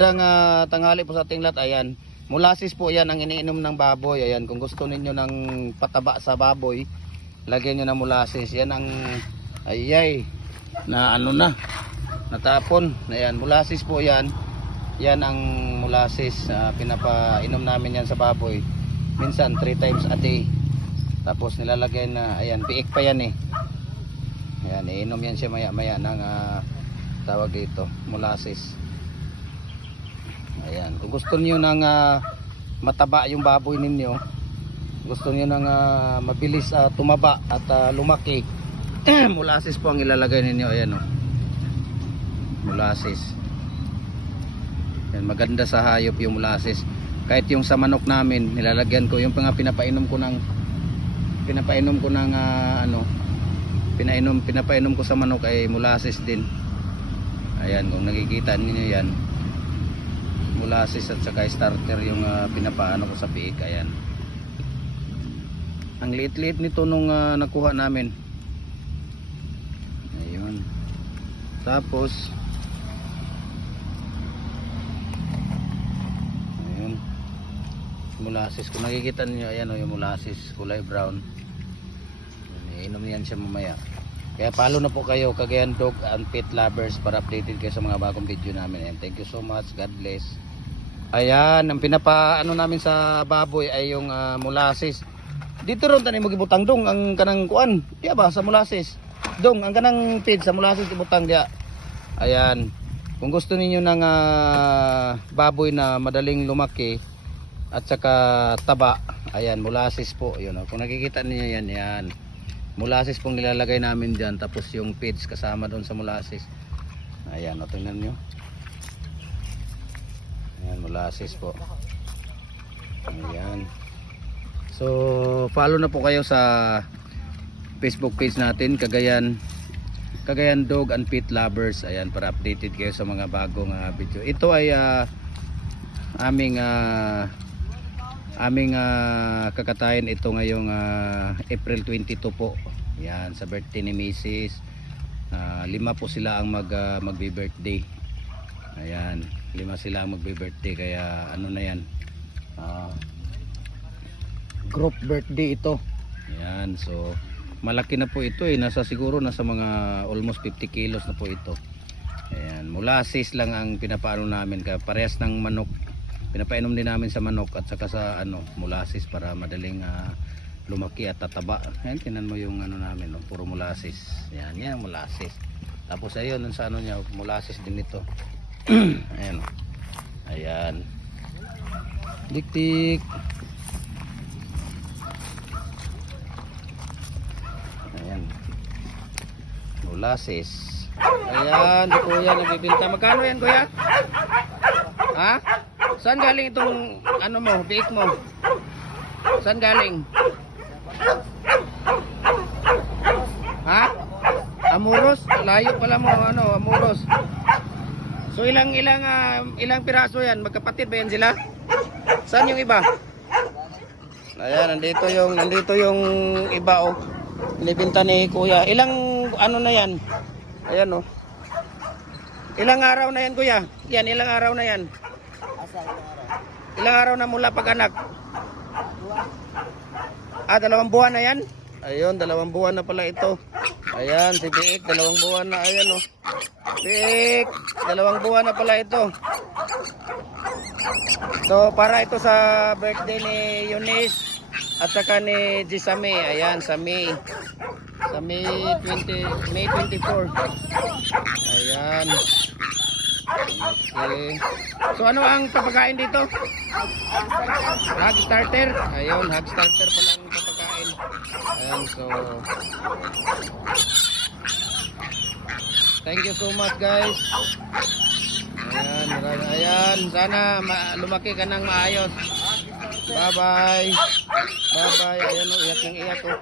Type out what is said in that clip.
magandang tanghali po sa ating lahat. Ayan, molasses po yan ang iniinom ng baboy. Ayan, kung gusto ninyo ng pataba sa baboy, lagyan nyo ng molasses. Yan ang ayay na ano na natapon. Ayan, molasses po yan. Yan ang molasses. Pinapainom namin yan sa baboy. Minsan 3 times a day. Tapos nilalagay na, ayan, piik pa yan eh. Ayan, iinom yan siya maya maya ng tawag dito, molasses. Ayan, kung gusto niyo ng mataba yung baboy ninyo, gusto niyo ng mabilis tumaba at lumaki, molasses po ang ilalagay ninyo. Ayan oh, molasses. Ayan, maganda sa hayop yung molasses. Kahit yung sa manok namin, nilalagyan ko yung pinapainom ko ng pinapainom ko sa manok ay molasses din. Ayan, kung nakikita niyo yan, molasses at saka starter yung pinapaano ko sa piik. Ayan, ang liit-liit nito nung nakuha namin. Ayun, tapos ayun, molasses, kung nakikita niyo, ayan o yung molasses, kulay brown. Iinom yan siya mamaya. Kaya follow na po kayo, Cagayan Dog and Pet Lovers, para updated kayo sa mga bagong video namin. And thank you so much, God bless. Ayan, ang pinapaano namin sa baboy ay yung molasses. Dito ron tanim mo gibutang dong ang kanang kuan. Diya ba sa molasses? Dong ang kanang feed sa molasses gibutang diya. Ayan. Kung gusto niyo ng baboy na madaling lumaki at saka taba, ayan, molasses po. Yun, kung nakikita niyo yan, yan. Molasses pong nilalagay namin diyan, tapos yung feeds kasama doon sa molasses. Ayan, tingnan niyo. Ayan, molasses po. Ayan. So, follow na po kayo sa Facebook page natin, Cagayan Dog and Pet Lovers. Ayan, para updated kayo sa mga bagong video. Ito ay aming kakatayin ito ngayong April 22 po. Yan, sa birthday ni Mrs. 5 po sila ang magbe-birthday. Ayan, 5 sila ang magbe-birthday, kaya ano na yan, group birthday ito. Ayan, so malaki na po ito eh, siguro nasa mga almost 50 kilos na po ito. Ayan, molasses lang ang pinapaano namin, kaya parehas ng manok. Pinapainom din namin sa manok at saka sa molasses para madaling lumaki at tataba. Ayan, tinan mo yung namin, puro molasses. Ayan, yan molasses. Tapos ayun, sa niya, molasses din ito. Ayan. Ayan. Dik-dik. Ayan. Molasses. Ayan, di kuya nagbibinta. Magkano yan kuya? Ha? Saan galing itong mo, biik mo? Saan galing? Ha? Amuros? Layo pala mo, Amuros. So ilang piraso yan? Magkapatid ba yan sila? Saan yung iba? Ayan, nandito yung iba oh. Binibinta ni kuya. Ilang na yan? Ayan oh. Ilang araw na yan kuya? Yan, ilang araw na yan? Ilang araw na mula pag-anak? 2 buwan na yan? Ayun, 2 buwan na pala ito. Ayan, si Biik, 2 buwan na. Ayan oh. Biik, 2 buwan na pala ito. So, para ito sa birthday ni Eunice at saka ni Gisame. Ayan, sa May 24. Ayan. Okay. So ano ang papakain dito? Hog starter. Ayun, hog starter pala ang papakain. Ayan, so thank you so much guys. Ayan, sana lumaki ka ng maayos. Bye bye. Bye bye. Ayan o, iyak ng iyak o.